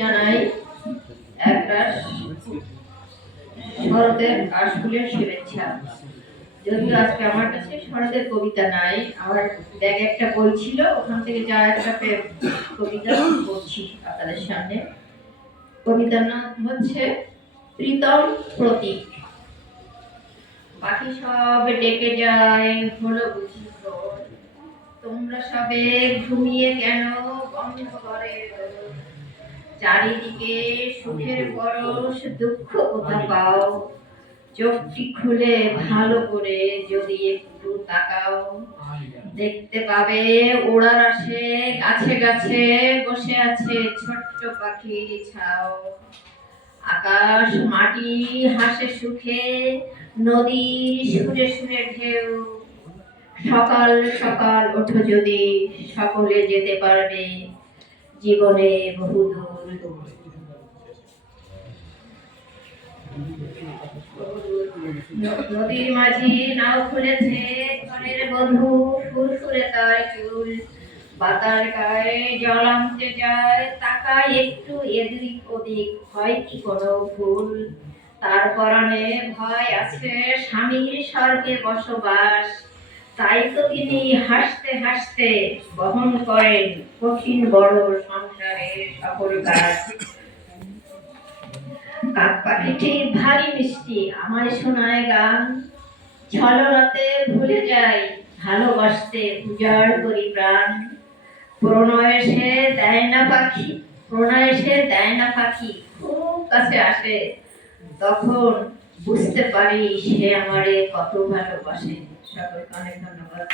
জানাই, একটা শরতের শুভেচ্ছা। যদিও আজকে আমার কাছে শরতের কবিতা নাই, আমার একটা বই ছিল, ওখান থেকে যা একটা কবিতা পড়ছি আপনাদের সামনে। কবিতার নাম হচ্ছে, প্রীতম প্রতীক। বাকি সব ডেকে যায় হলো বুঝি তোমরা সবে ঘুমিয়ে কেন বন্ধ করে? চারিদিকে সুখের পরশ দুঃখ কোথা পাও। চোখটি খুলে ভালো করে যদি একটু তাকাও। দেখতে পাবে ওড়ার আসে গাছে গাছে বসে আছে ছোট্ট পাখি ছাও। আকাশ মাটি হাসে সুখে নদী সুরে সুরে ঢেউ। সকাল সকাল ওঠো যদি সকলে যেতে পারবে। জীবনে বহুদূর নদীর মাঝে নাও খুলেছে ঘরের বধূ ফুরফুরে তার চুল। বাতার গায়ে জল আনতে যায়, তাকায় একটু এদিক ওদিক, হয় কি কোনো ভুল? তার পরনে ভয় আছে স্বামীর স্বর্গে বসবাস। তাই তো তিনি হাসতে হাসতে বহন করেন কঠিন বড় সংসারের সকল কাজ। ভারী মিষ্টি, আমায় শোনায় গান। ছলরাতে ভুলে যাই, ভালোবাসতে উজাড় করি প্রাণ। প্রণয় সে দেয় না পাখি, প্রণয় সে দেয় না পাখি, খুব কাছে আসে। তখন বুঝতে পারি সে আমারে কত ভালোবাসে। সকলকে অনেক ধন্যবাদ।